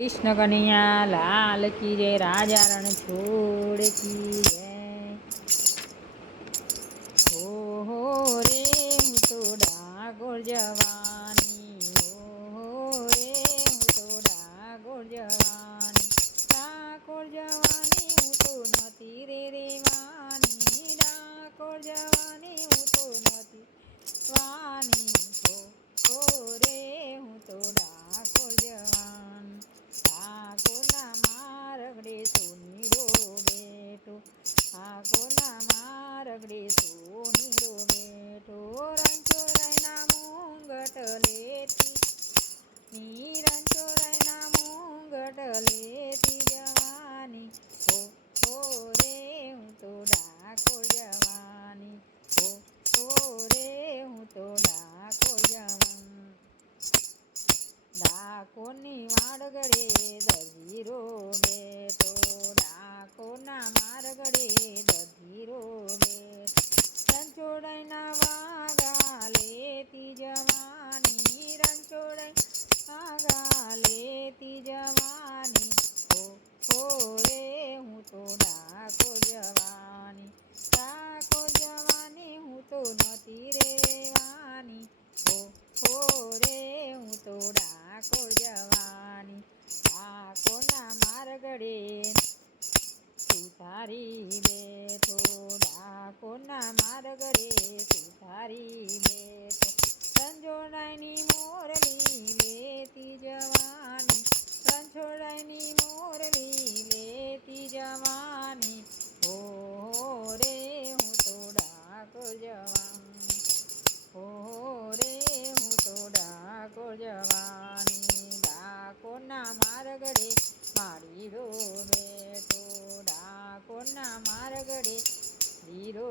કૃષ્ણ કનૈયા લાલ કી જય રાજા રણ છોડ કી જય. મારગડે સોનીડો બેઠો રણછોડના મુંગટ લેતી. નિરંજોરાયના મુંગટ લેતી જવાની. હો હો રે, હું તો ડાકો જવાની. હો હો રે, હું તો ડાકો જવાની. ડાકોની વાડ ગળે બેઠો જવાની? હો રે હું તો ડાકોર જવાની. ડાકો જવાની હું તો નથી રેવાની. હો હો રે હું તો ડાકોર જવાની. ડાકોરના માર્ગડે સુધારી બેઠો ડાકોરના માર્ગડે સુધારી બેઠો હો રે હું તો ડાકોર જવાની ડાકોરના માર્ગડે મારીડો બેઠો ડાકોરના માર્ગડે લીરો